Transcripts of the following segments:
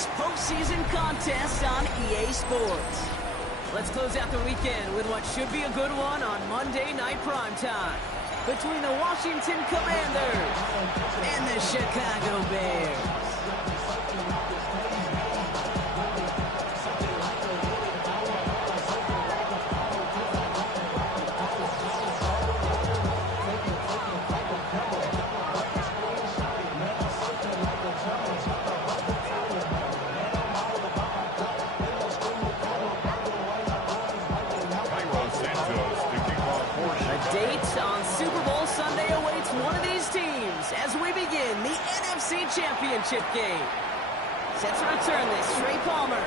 biggest postseason contest on EA Sports. Let's close out the weekend with what should be a good one on Monday Night Primetime between the Washington Commanders and the Chicago Bears. As we begin the NFC Championship game. Set to return this, Trey Palmer.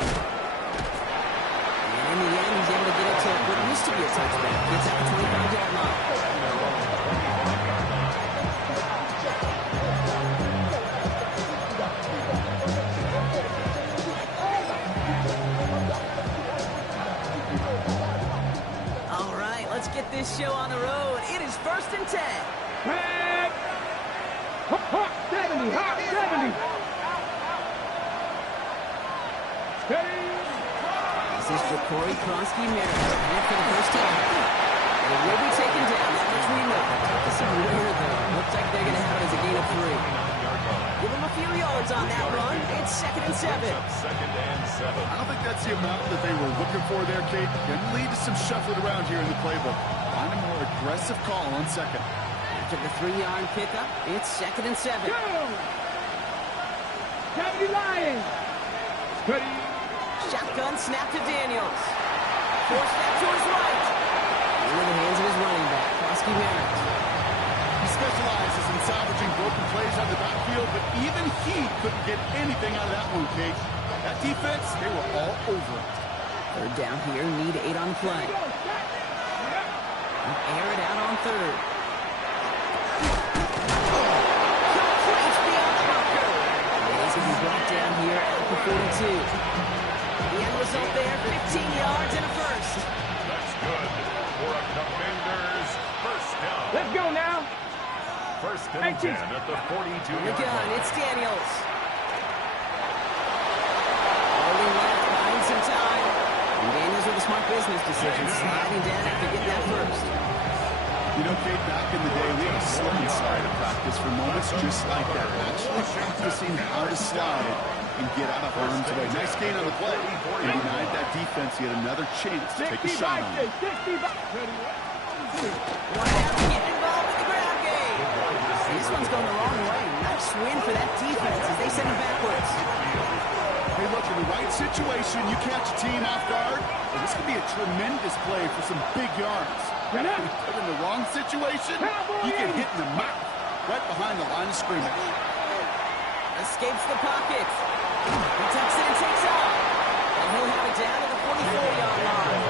And in the end, he's able to get it to what used to be a touchback. Gets out the 25-yard line. All right, let's get this show on the road. It is 1st and 10. 70, hot 70. This is Jacory Kronsky-Merritt here for the first time. It will be taken down, that much we know. This is weird, though. Looks like they're going to have it as a gain of 3. Give them a few yards on that run. It's 2nd and 7. I don't think that's the amount that they were looking for there, Kate. Can lead to some shuffling around here in the playbook. Find a more aggressive call on 2nd. After the 3-yard pickup, it's 2nd and 7. Go! 70 Lions. Ready. Shotgun snap to Daniels. Forced that to his right. Into the hands of his running back, Kronsky-Merritt. He specializes in salvaging broken plays out of the backfield, but even he couldn't get anything out of that one, Kate. That defense, they were all over it. 3rd down here, need 8 on play. Air it out on 3rd. Brought down here at the 42. The end result there, 15 yards and a first. That's good for a Commanders first down. Let's go now. 1st and 10 at the 42-yard line. line. It's Daniels. Holding left, buying some time. And Daniels with a smart business decision, sliding down after getting that first. You know, Kate, back in the day, we had a sliding slide of practice for moments just like that. Actually practicing how to slide and get out of harm's way. Nice gain on the play. And denied that defense yet another chance to take a shot on it. One down to get involved in the ground game. This one's going the wrong way. Nice win for that defense as they send it backwards. Hey, look, in the right situation, you catch a team off guard, and this could be a tremendous play for some big yards. But in the wrong situation, you get hit in the mouth right behind the line of scrimmage. Escapes the pocket. He tucks it and takes off. And he'll have it down to the 44-yard line.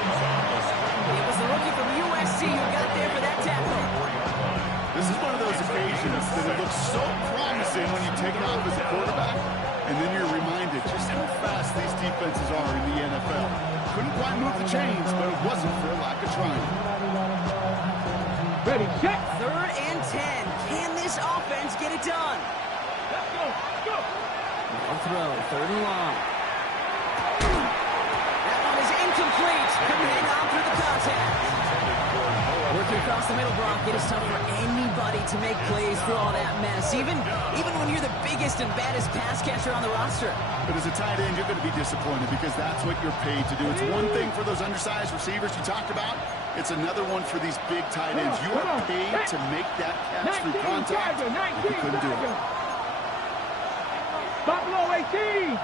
It was the rookie from USC who got there for that tackle. This is one of those occasions that it looks so promising when you take off as a quarterback, and then you're reminded just how fast these defenses are in the NFL. Couldn't quite move the chains, but it wasn't for a lack of trying. Ready, check. 3rd and 10. Can this offense get it done? Let's go. Go. No throw. 3rd and long. That one is incomplete. Couldn't hang on through the contact. Working across the middle, Brock. It is tough for anybody to make plays through all that mess, even when you're the biggest and baddest pass catcher on the roster. But as a tight end, you're going to be disappointed because that's what you're paid to do. It's one thing for those undersized receivers you talked about. It's another one for these big tight ends. You are paid to make that catch through contact. You couldn't do it. Buffalo 18.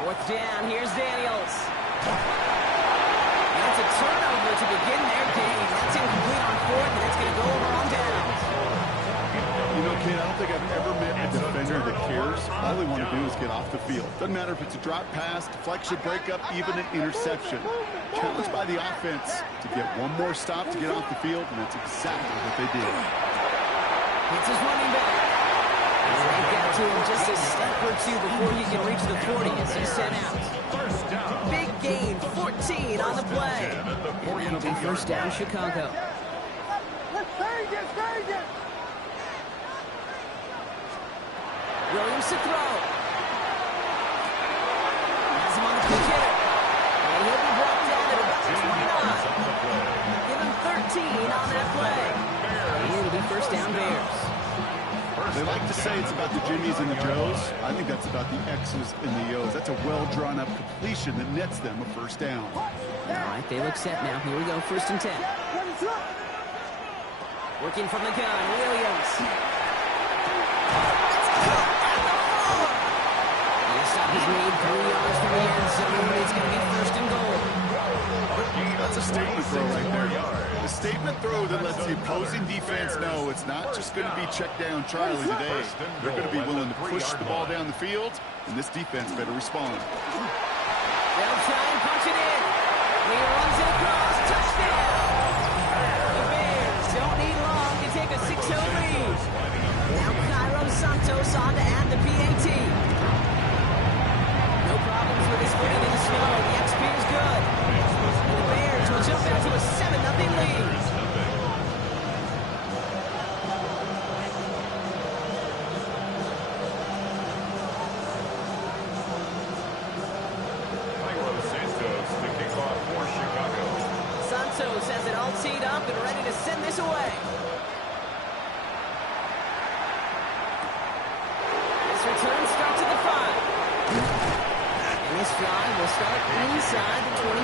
Fourth down, here's Daniels. And it's a turnover to begin their game. That's incomplete on 4th, and it's going to go over on downs. You know, kid, I don't think I've ever met a defender that cares. All they want to do is get off the field. Doesn't matter if it's a drop pass, deflection, breakup, even an interception. Challenged by the offense to get one more stop to get off the field, and that's exactly what they did. It's his running back. They get to to him just a step or two before he can reach the 40 as he's sent out. First down. Big gain, 14 on the play. And that'll be first down, Chicago. Williams to throw. Has him on the quick hitter. And he'll be brought down at about the 29. Give him 13 on that play. And it'll be first down, Bears. They like to say it's about the Jimmies and the Joes. I think that's about the X's and the O's. That's a well-drawn-up completion that nets them a first down. All right, they look set now. Here we go, first and 10. Working from the gun, Williams. The stop is made 3 yards from the end zone. It's going to be first and goal. That's a statement throw right there. A statement throw that lets the opposing defense know it's not just going to be check down Charlie today. They're going to be willing to push the ball down the field, and this defense better respond. They'll try and punch it in. He runs it across. Touchdown. The Bears don't need long to take a 6-0 lead. Now Cairo Santos on to add the PAT. No problems with his footing in the snow. The XP is good. The Bears will jump out to a 7-0 lead. Santos has it all teed up and ready to send this away. This return starts at the 5. And this drive will start inside the 25.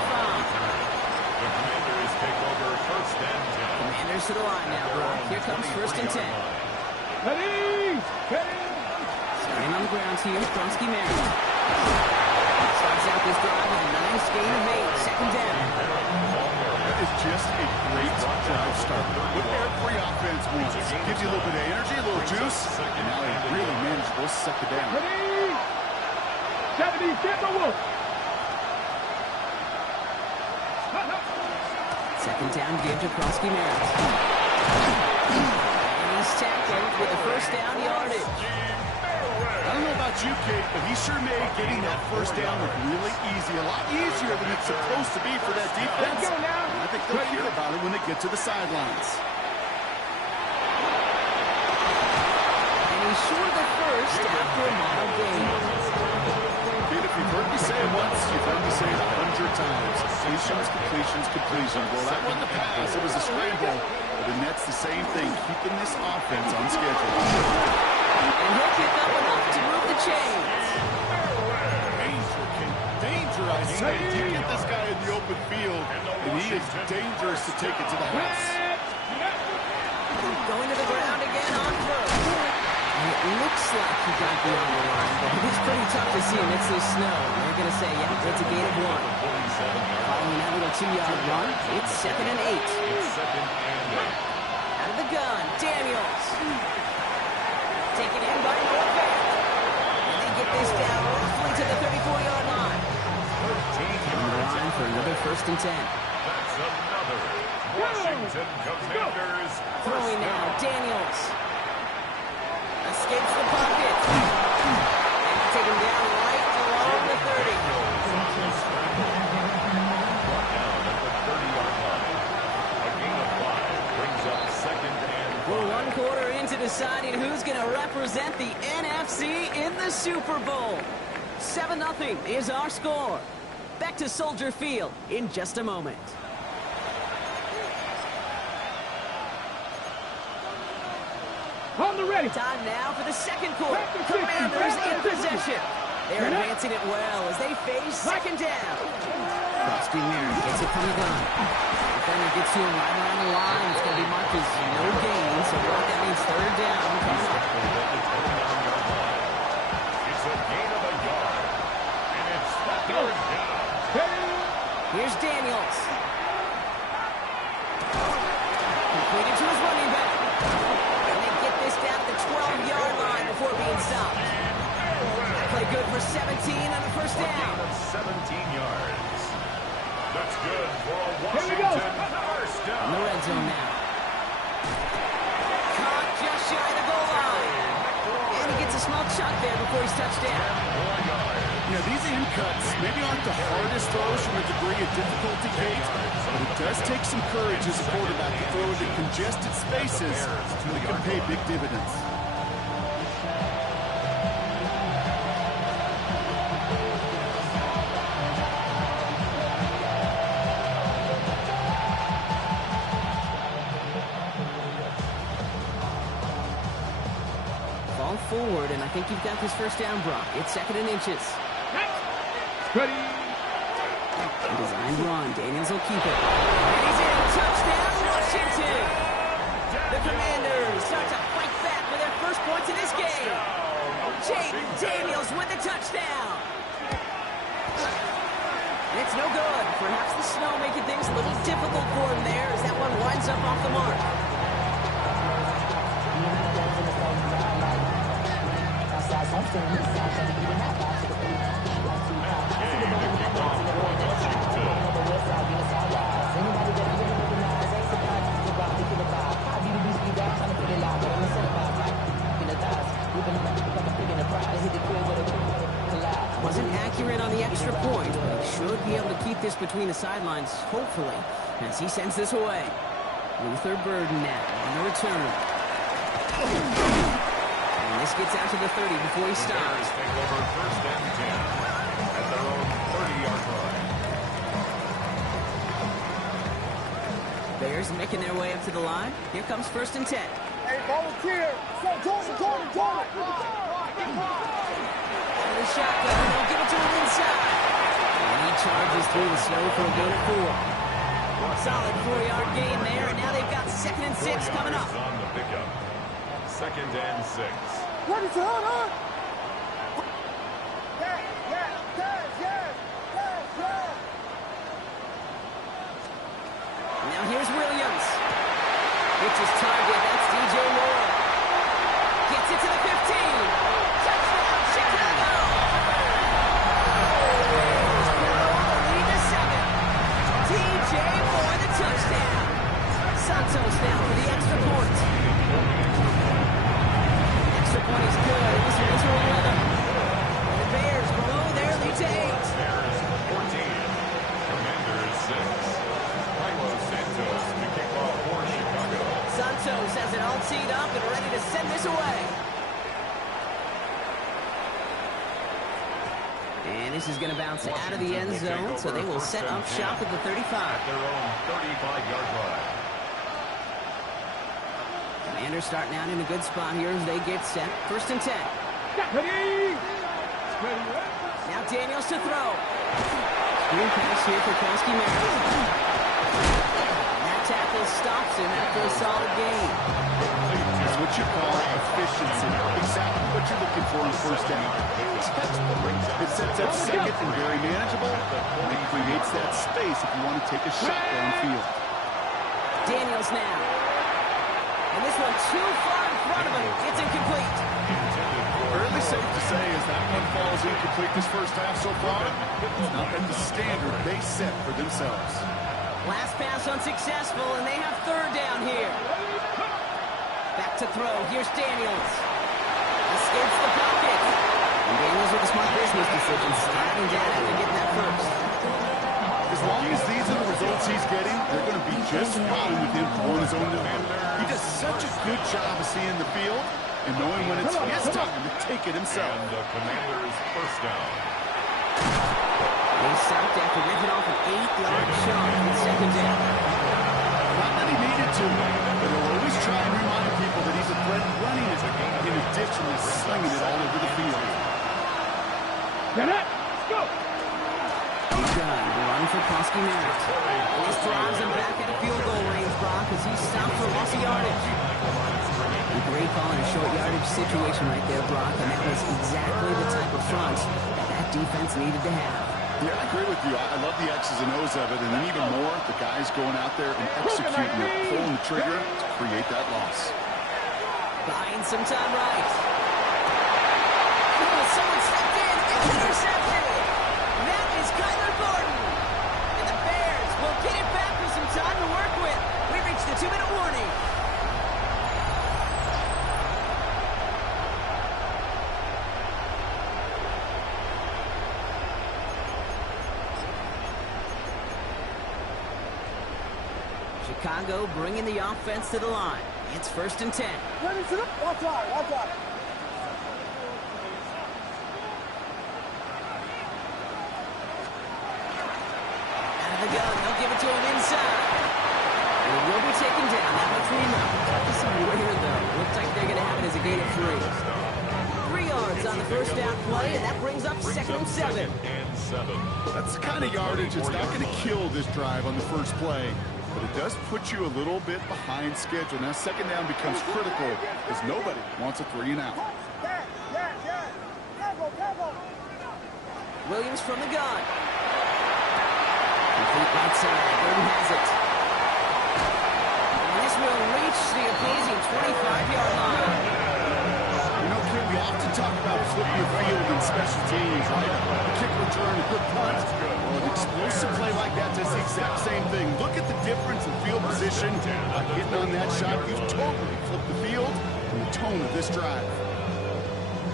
The Commanders take over first and 10. Commanders to the line now, Brock. Here comes first and 10. Ready! Starting on the ground here, Kronsky Merritt. Starts out this drive with a nice gain of 8. Second down. That is just a great drive start. What every offense wants. Gives you a little bit of energy, a little juice, and now a really manageable second down. Ready! 70, get the wolf! Second down, give to Kronsky Merritt. And he's tackled with the first down yardage. I don't know about you, Kate, but he sure made getting that first down look really easy. A lot easier than it's supposed to be for that defense. Let's go now. And I think they'll hear about it when they get to the sidelines. And he's short of the first after a mild gain. Kate, if you've heard me say it once, you've heard me say it 100 times. Completions, completions, completions. Well, that wasn't a pass. It was a scramble. But the Nets the same thing, keeping this offense on schedule. And he'll pick up enough to move the chains. Danger, Kate. Danger, I say. You get this guy in the open field, and he is dangerous to take it to the house. Going to the ground again on foot. And it looks like he got beyond the line, but it's pretty tough to see amidst this snow. They're going to say, yeah, it's a gain of 1. Following that little 2-yard run, it's 2nd and 8. Out of the gun, Daniels. Taken in by Norvell. And they get this down roughly to the 34-yard line. On the line for another first and 10. That's another Washington Commanders. Throwing now, Daniels. Escapes the pocket. And they take him down right along the 30. Brought down at the 30-yard line. A gain of 5 brings up second and 5. We're 1 quarter into deciding who's going to represent the NFC in the Super Bowl. 7-0 is our score. Back to Soldier Field in just a moment. On the ready! Time now for the second quarter. Commanders in possession. They're advancing it well as they face second down. Kronsky Merritt gets it from the gun. Defender gets to him right around the line. It's going to be marked as no gain, so that means third down coming up. It's a gain of a yard. And it's third down. Here's Daniels. Completed to his running back. And they get this down to the 12-yard line before being stopped. Play good for 17 on the first down. 17 yards. That's good for a Washington first down. On the red zone now. Caught just shy of the goal line. And he gets a small chunk there before he's touched down. Yeah, these in cuts maybe aren't the hardest throws from a degree of difficulty, Kate, but it does take some courage as a quarterback to throw into congested spaces that can pay big dividends. Ball forward, and I think you've got this first down, Brock. It's 2nd and inches. Ready. Designed run. Daniels will keep it. And he's in. Touchdown, Washington. The Commanders start to fight back for their first points in this game. Jaden Daniels with the touchdown. And it's no good. Perhaps the snow making things a little difficult for him there as that one winds up off the mark. Wasn't accurate on the extra point, but he should be able to keep this between the sidelines, hopefully, as he sends this away. Luther Burden now on the return. And this gets out to the 30 before he stops. Take over 1st and 10 at their own 30-yard line. Bears making their way up to the line. Here comes 1st and 10. Hey, volunteer. Jordan. The shotgun, and they'll give it to him inside. And he charges through the snow for a gain of 4. Solid 4-yard gain there, and now they've got 2nd and 6 coming up. On the pickup. 2nd and 6. Ready to hold. Now here's Williams. Hits his target. That's DJ Moore. Gets it to the 15. Touchdown, Chicago. Bears pull on the lead to 7. DJ Moore the touchdown. Santos now for the extra point. Extra point is good. This one is for 11. And the Bears blow their lead to 8. Bears 14. Commanders 6. Santos to kick off for Chicago. Santos has it all teed up and ready to send this away. And this is going to bounce out of the end zone, so they will set up shop at the 35. At their own 35-yard line. Commanders starting out in a good spot here as they get set. 1st and 10. Ready. Now Daniels to throw. Screen pass here for Kroski Merritt. Tackle stops him after a solid gain. It's what you call efficiency. Exactly what you're looking for on 1st down. It sets up 2nd and very manageable, and it creates that space if you want to take a shot downfield. Daniels now. And this one too far in front of him. It's incomplete. Fairly safe to say as that one falls incomplete this first half so far, it's not at the standard they set for themselves. Last pass unsuccessful, and they have 3rd down here. Back to throw. Here's Daniels. Escapes the pocket. And Daniels with a smart business decision, sliding down after getting that first. As long as these are the results he's getting, they're going to be just fine with him throwing his own number. He does such a good job of seeing the field and knowing when it's his time to take it himself. And the Commanders' 1st down. They stopped after ripping off an 8-yard shot in 2nd down. Not that he needed to, but he'll always try and remind people that he's a threat running it in addition to slinging it all over the field. Get it. Let's go. He's done. Run for Kroski Merritt. This drives him back at a field goal range, Brock, as he stopped for loss of yardage. A great call in a short yardage situation right there, Brock, and that was exactly the type of front that defense needed to have. Yeah, I agree with you. I love the X's and O's of it, and then even more, the guys going out there and executing it, pulling the trigger to create that loss. Buying some time right. Oh, someone stepped in. It's intercepted. That is Kyler Gordon. And the Bears will get it back with some time to work with. We reached the 2-minute warning. Chicago bringing the offense to the line. It's 1st and 10. Ready to the... Watch out, watch out. Out of the gun, they'll give it to him inside. It will be taken down, that much we know. Tough to see where, though. Looks like they're going to have it as a gain of 3. 3 yards on the first down play, and that brings up 2nd and 7. That's the kind of yardage that's not going to kill this drive on the first play, but it does put you a little bit behind schedule. Now 2nd down becomes critical because nobody wants a 3 and out. Williams from the gun. Complete right side. Burton has it. And this will reach the opposing 25-yard line. You know, Kim, we often talk about flipping the field in special teams, right? A kick return, a good punt. Well, an explosive play like that does the exact same thing. Look at the difference in field position. By hitting on that shot, you've totally flipped the field and the tone of this drive.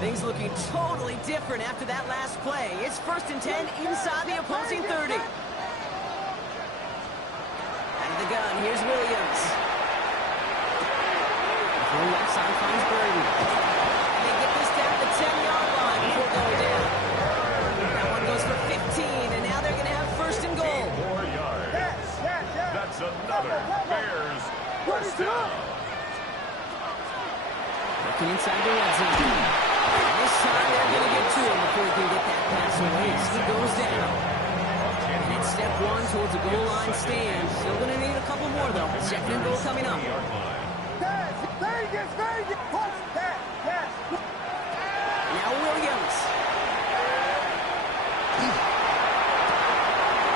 Things looking totally different after that last play. It's 1st and 10 inside the opposing 30. Out of the gun, here's Williams. Throw left side finds Burton. And they get this down to the 10-yard line before going down. That one goes for 15, and now they're going to have 1st and goal. 4 yards. That's another Bears first down. Looking inside the red zone. This time they're going to get to him before he can get that pass away. He goes down. And it's step 1 towards a goal line stand. Still going to need a couple more, though. 2nd and goal coming up. Vegas, push that, yes. Now Williams.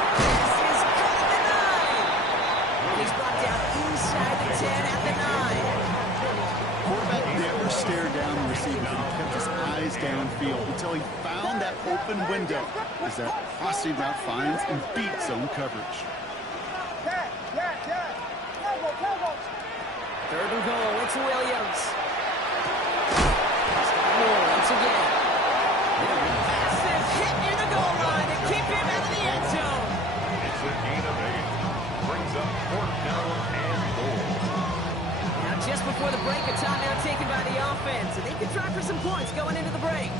This is cut at the 9. And he's brought down inside the 10 at the 9. Quarterback never stared down the receiver. He kept his eyes downfield until he found that open window as that crossing route finds and beats zone coverage. Go. 3rd and goal, it's Williams. Moore once again. Massive hit near the goal line to keep him out of the end zone. It's a gain of 8. Brings up 4th down and goal. Now just before the break, a timeout taken by the offense, and they can try for some points going into the break.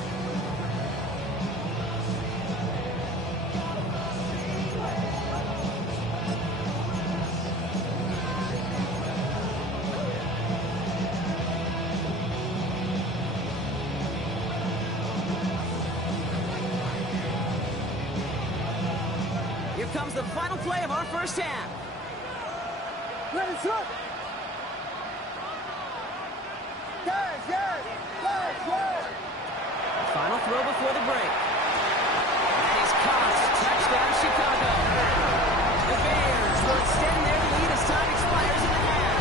Here comes the final play of our first half. Ready, set. Yes. Final throw before the break. That is caught. Touchdown, Chicago. The Bears will extend their lead as time expires in the half.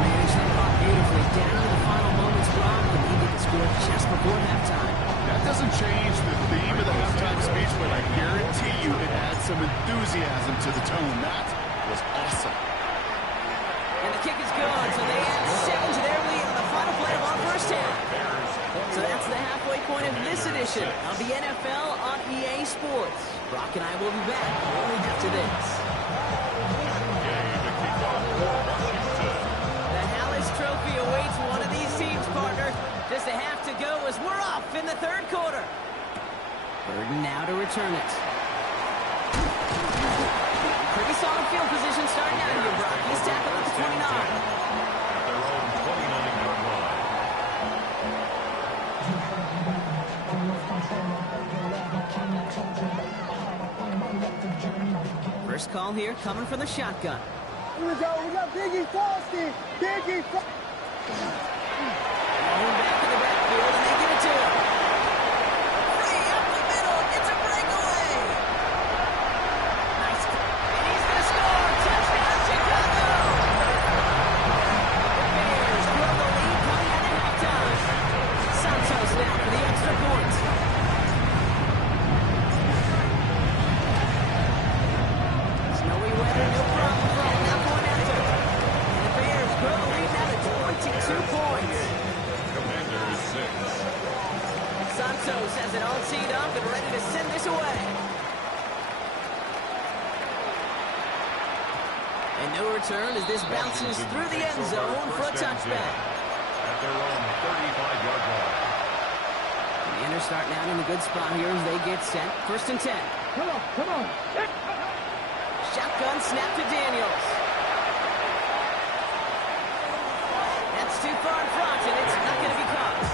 Managed that clock beautifully down to the final moments, Brock, and he did score just before halftime. That doesn't change the theme of the halftime speech, but I guarantee you it adds some enthusiasm to the tone. That was awesome. And the kick is good, so they add 7 to their lead on the final play of our first half. So that's the halfway point of this edition of the NFL on EA Sports. Brock and I will be back after this. The Hallis Trophy awaits one of these teams, partner. Just a half to go as we're off in the 3rd quarter. Burton now to return it. Pretty solid field position starting out here, Brock. He's tackled at the 29. At their own 29-yard line. First call here coming from the shotgun. Here we go. We got Biggie Frosty. Rolling back in the backfield, and they give it to him. Free up the middle. It's a breakaway. Nice. And he's going to score. Touchdown, Chicago. The Bears grow the lead coming out at halftime. Santos now for the extra point. Snowy weather, no problem for him. Now point after. And the Bears grow the lead now to 22 points. Commanders 6. Santos has it all teed up and ready to send this away. And no return as this bounces through the end zone for a touchback. At their own 35-yard line. The Niners starting out in a good spot here as they get set. 1st and 10. Come on, come on. Shotgun snap to Daniels. That's too far in front, and it's not going to be caught.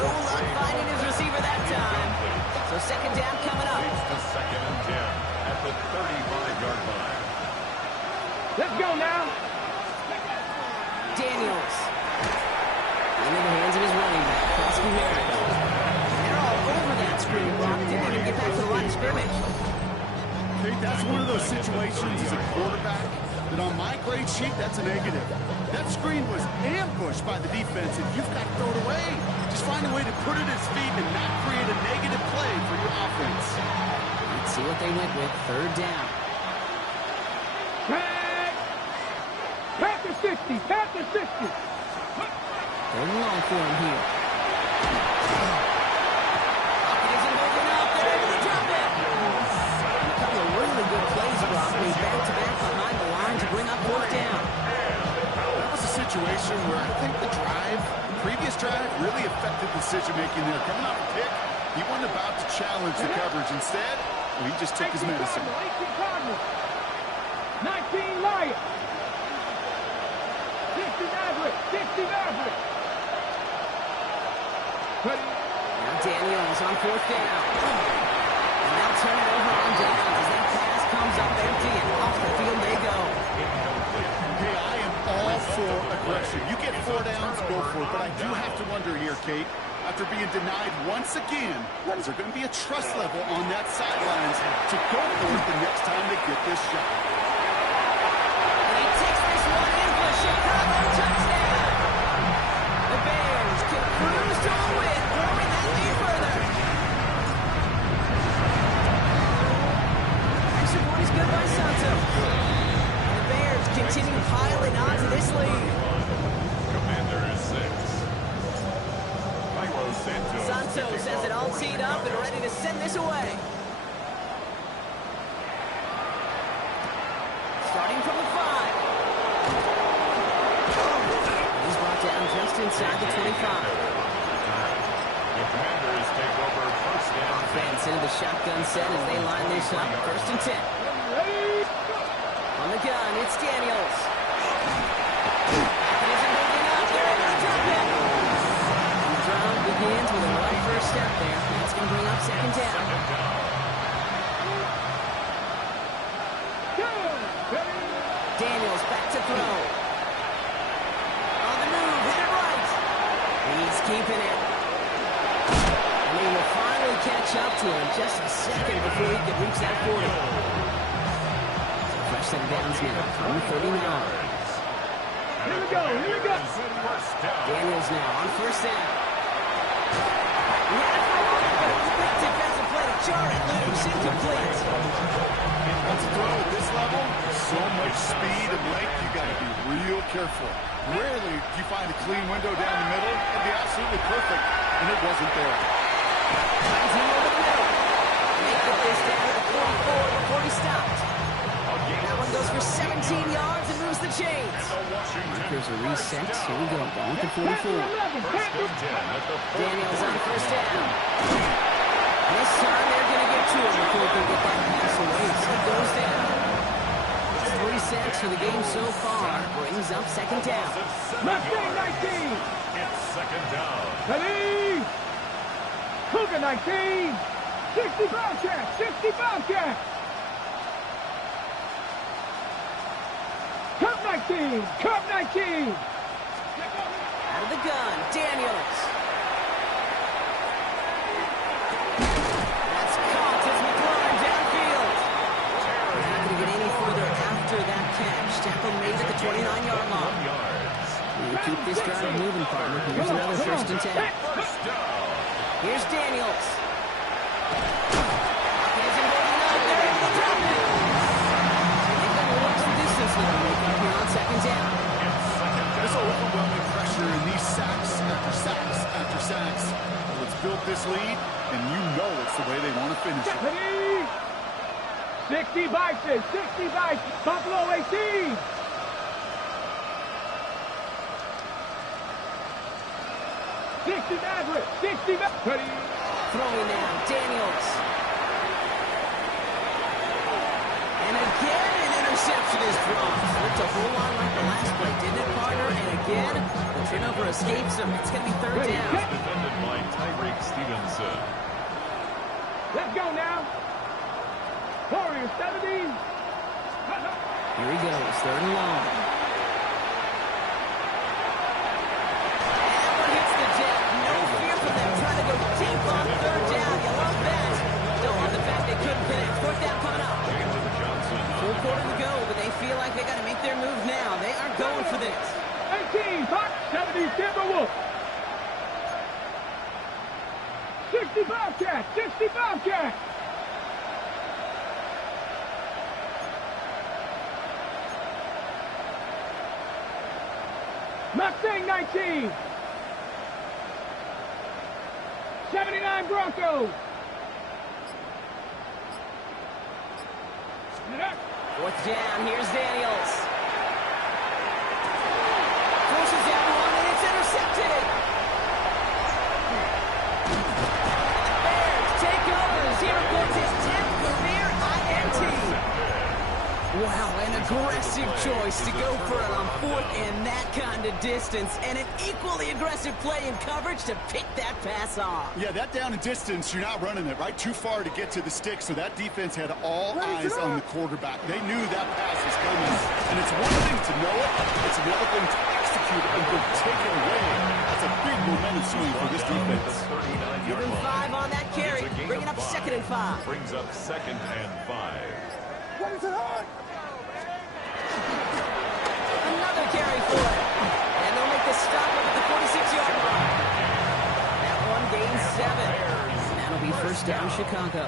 No luck finding his receiver that time. So 2nd down coming up. Leads to 2nd and 10 at the 35-yard line. Let's go now. Daniels. Into the hands of his running back, Krosky Merritt. They're all over that screen block. Didn't even get back to the line of scrimmage. Okay, that's one of those situations as a quarterback that on my grade sheet, that's a negative. That screen was ambushed by the defense, and you've got to throw it away. Just find a way to put it at his feet and not create a negative play for your offense. Let's see what they went with. 3rd down. Pack the 60, pack the 60. 3rd and long for him here. Pocket isn't open up. They're able to drop it. And a couple of really good plays, Brock. They back-to-back behind the line to bring up 4th down. That was a situation where I think the previous drive really affected decision-making there. Coming off a pick, he wasn't about to challenge the coverage. Instead, he just took his medicine. 19 Lions. 60 Maverick. 60 Maverick. Now Daniels on 4th down. And they'll turn it over on downs as that pass comes up empty and off the field they go. Hey, I am all for aggression. You get 4 downs, go for it. But I do have to wonder here, Kate, after being denied once again, is there going to be a trust level on that sidelines to go for it the next time they get this shot? And he takes this one in for Chicago touchdown. The Bears can cruise to a win, growing that lead further. Extra point is good by Santos. The Bears continue piling on to this lead. Commanders 6. Santos has it all teed up and ready to send this away. Starting from the 5. He's brought down just inside the 25. The Commanders take over 1st down. Offense into the shotgun set as they line this up. 1st and 10. On the gun, it's Daniels. Packet isn't moving up. They're able to drop it. The drive begins with a right first step there. That's going to bring up 2nd down. Daniels back to throw. On the move, hit it right. He's keeping it. And he will finally catch up to him just a second before he can reach that 40. So fresh set of downs now from 39. Here we go, here we go. Daniels now on 1st down. He had it for one, but it was a big defensive play to jar it loose, incomplete. Let's throw at this level. So much speed and length, you got to be real careful. Rarely do you find a clean window down the middle. It'd be absolutely perfect, and it wasn't there. Finds him over the middle. They get this down to the 44 before he stopped. That one goes for 17 yards and moves the chains. Markers are reset. Here we go. Down to 44. Daniels on 1st down. This time they're going to get to him before he can get that pass away. So he goes down. 3 sacks for the game so far. Brings up 2nd down. Mustang 19. It's 2nd down. Ready. Cougar 19. 60 Bobcats. 60 Bobcats. Cup 19. Cup 19. Out of the gun, Daniels. That's caught as McLaurin downfield. Not going to get any further after that catch. Tackle made at the 29-yard line. We'll keep this drive moving, partner. Here's another 1st and 10. Here's Daniels. Pocket isn't holding up. They're able to drop it. They've got to watch the distance now. They come here on 2nd down. This overwhelming pressure and these sacks after sacks after sacks. Well, it's built this lead, and you know it's the way they want to finish it. Ready. 60 Vices, 60 Vices, Buffalo 18. 60 Maverick, 60 Maverick. Throwing now, Daniels. And again, an interception is dropped. Looked a whole lot like the last play, didn't it, partner? And again, the turnover escapes him. It's going to be third down. Defended by Tyreek Stevenson. Let's go now. Warriors 70. Here he goes, third and long. And that one hits the deck. No fear for them trying to go deep on third down. You love that. Don't love the fact they couldn't connect. Fourth down coming up. Full quarter to go, but they feel like they got to make their move now. They are going for this. 18, 70 Timberwolves. 60 Bobcats, 60 Bobcats. Mustang 19. 79 Broncos. Fourth down, here's Daniels. Pushes that one, and it's intercepted. Bears take over. 0 points, his 10th career INT. Wow, an aggressive choice to go for it on fourth and that kind of distance, and an equally aggressive play in coverage to pick that pass off. Yeah, that down and distance, you're not running it, right? Too far to get to the stick, so that defense had all eyes on the quarterback. They knew that pass was coming, and it's one thing to know it, it's another thing to execute it and go take it away. That's a big momentum swing for this defense. Give him 5 on that carry, bringing up 2nd and 5. Brings up 2nd and 5. What is it on? Another carry for it. And they'll make the stop up at the 46-yard line. That one gains 7. And that'll be first down, Chicago.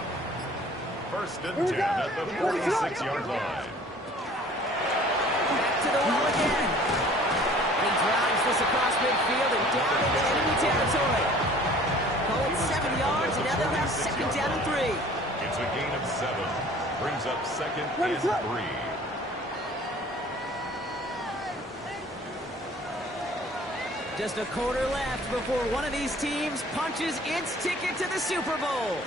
1st and 10 at the 46-yard line. Back to the wall again. And he drives this across midfield and down into enemy territory. Call it 7 yards, and now they'll have 2nd down and 3. It's a gain of 7. Brings up 2nd and 3. Just a quarter left before one of these teams punches its ticket to the Super Bowl.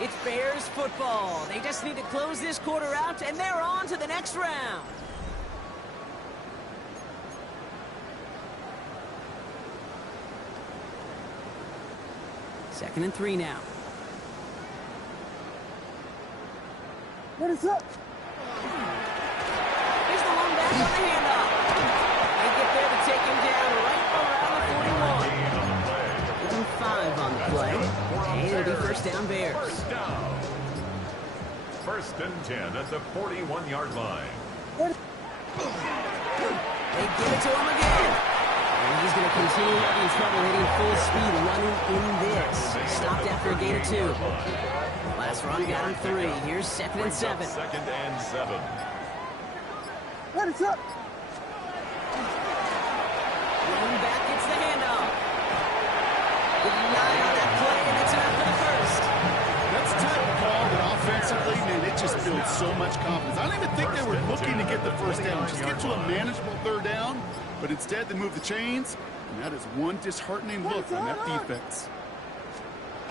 It's Bears football. They just need to close this quarter out, and they're on to the next round. Second and 3 now. What is up? Here's the long back on the handoff. They get there to take him down right around the 41. Give him 5 on the play. And it'll be first down Bears. First down. 1st and 10 at the 41-yard line. They give it to him again. And he's going to continue having trouble hitting full speed running in this. Stopped after a gain of 2. Last run got him 3. Here's 2nd and 7. 2nd and 7. What is up? Going back, it's the handoff. With 9 on that play, and it's enough for the first. That's the type of call that offensively, man, it just builds so much confidence. I don't even think they were looking to get the first down. Just get to a manageable 3rd down, but instead they move the chains, and that is one disheartening look on that defense.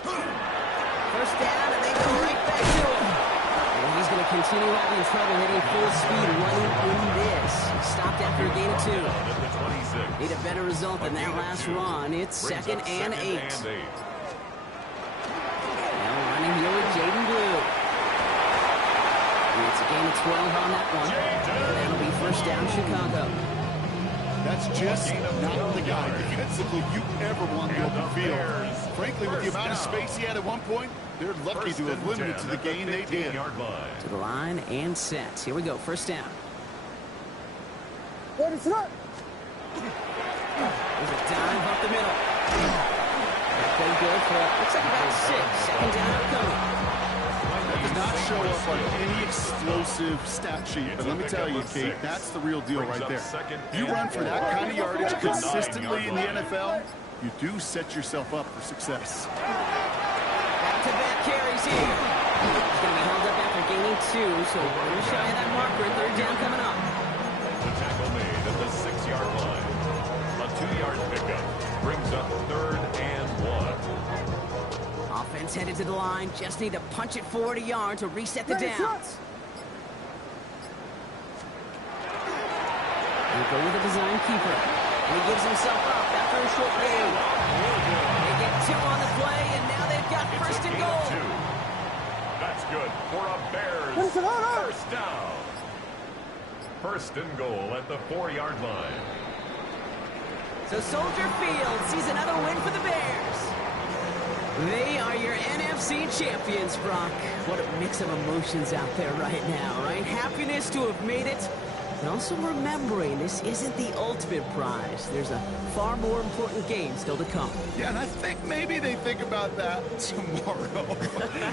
First down, and they go right back to him. And he's going to continue having trouble hitting full speed running in this. Stopped after a gain of 2. At the 26. Need a better result than that last run. It's 2nd and 8. Now running here with Jaden Blue. It's a gain of 12 on that one. And that'll be first down Chicago. That's just not the guy defensively you ever want in the open field. Frankly, with the amount of space he had at one point, they're lucky to have limited to the gain they did. To the line and set. Here we go, first down. What is up? There's a dive up the middle. Play good for, looks like about 6. 2nd down coming. Does not show up on any explosive stat sheet, but let me tell you, Kate, that's the real deal right there. You run for that kind of yardage consistently in the NFL, you do set yourself up for success. Back-to-back carries here. He's going to be held up after gaining 2, so a little shy of that marker. Third down coming up. The tackle made at the 6-yard line. A 2-yard pickup brings up 3rd and 1. Offense headed to the line. Just need to punch it forward a yard to reset the downs. They go with a design keeper. And he gives himself up after a short gain. They get 2 on the play, and now they've got first and goal. 2. That's good for a Bears first down. First and goal at the 4-yard line. So Soldier Field sees another win for the Bears. They are your NFC champions, Brock. What a mix of emotions out there right now, right? Happiness to have made it, but also remembering this isn't the ultimate prize. There's a far more important game still to come. Yeah, and I think maybe they think about that tomorrow.